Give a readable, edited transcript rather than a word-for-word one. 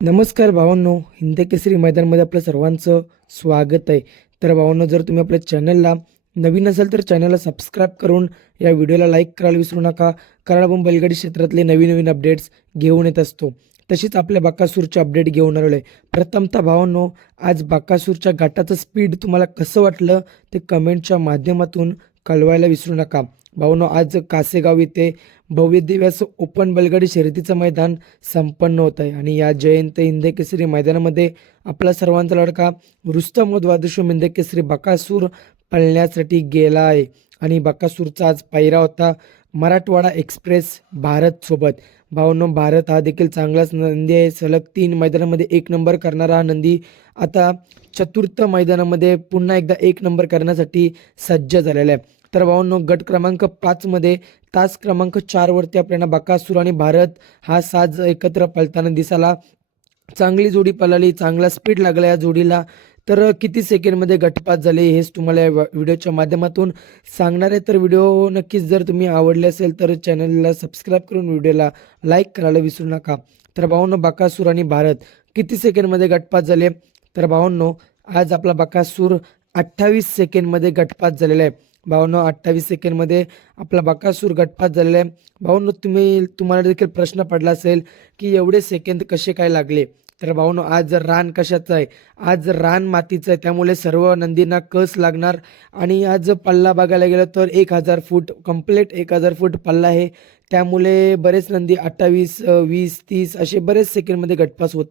नमस्कार भावांनो, हिंद केसरी मैदानमध्ये आपलं सर्वांचं स्वागत आहे. तर भावांनो, जर तुम्ही आपल्या चॅनलला नवीन असाल तर चॅनलला सबस्क्राईब करून या व्हिडिओला लाईक करायला विसरू नका. कारण आपण बैलगाडी क्षेत्रातले नवीन नवीन अपडेट्स घेऊन येत असतो. तशीच आपल्या बकासूरचे अपडेट घेऊन आलेलो आहे. प्रथमतः भावांनो, आज बकासूरच्या घाटाचं स्पीड तुम्हाला कसं वाटलं ते कमेंटच्या माध्यमातून कळवायला विसरू नका. भावांनो, आज कासेगाव येथे भव्य दिव्य असं ओपन बैलगाडी शर्यतीचं मैदान संपन्न होत आहे आणि या जयंत हिंद केसरी मैदानामध्ये आपला सर्वांचा लाडका रुस्तम द्वादशम हिंद केसरी बकासूर पळण्यासाठी गेला आहे. आणि बकासूरचा आज पायरा होता मराठवाडा एक्सप्रेस भारत सोबत. भावनो, भारत हा देखील चांगलाच नंदी आहे. सलग 3 मैदानामध्ये 1 नंबर करणारा हा नंदी आता चतुर्थ मैदानामध्ये पुन्हा एकदा 1 नंबर करण्यासाठी सज्ज झालेला आहे. तर भावांनो, गट क्रमांक 5 मध्ये तास क्रमांक 4 वरती आपल्याला बकासूर आणि भारत हा साज एकत्र पळताना दिसाला. चांगली जोडी पळाली, चांगला स्पीड लागला या जोडीला. तर किती सेकंडमध्ये गटपात झाले हेच तुम्हाला या व्हिडिओच्या माध्यमातून सांगणार आहे. तर व्हिडिओ नक्कीच जर तुम्ही आवडले असेल तर चॅनलला सबस्क्राईब करून व्हिडिओला लाईक करायला विसरू नका. तर भावांनो, बकासूर आणि भारत किती सेकंडमध्ये गटपात झाले? तर भावांनो, आज आपला बकासूर 28 सेकंडमध्ये गटपात झालेला आहे. भावांनो, 28 सेकंडमध्ये आपला बकासूर गटपात झालेला आहे. भावांनो, तुम्हाला देखील प्रश्न पडला असेल की एवढे सेकंद कसे काय लागले? तर भावांनो, आज रान कशाचं आहे? आज रान मातीचं आहे, त्यामुळे सर्व नंदींना कस लागणार. आणि आज पल्ला बघायला गेलं तर 1000 फूट कंप्लीट 1000 फूट पल्ला आहे. त्यामुळे बरेच नंदी 28, 20, 30 असे बरेच सेकंडमध्ये गटपास होत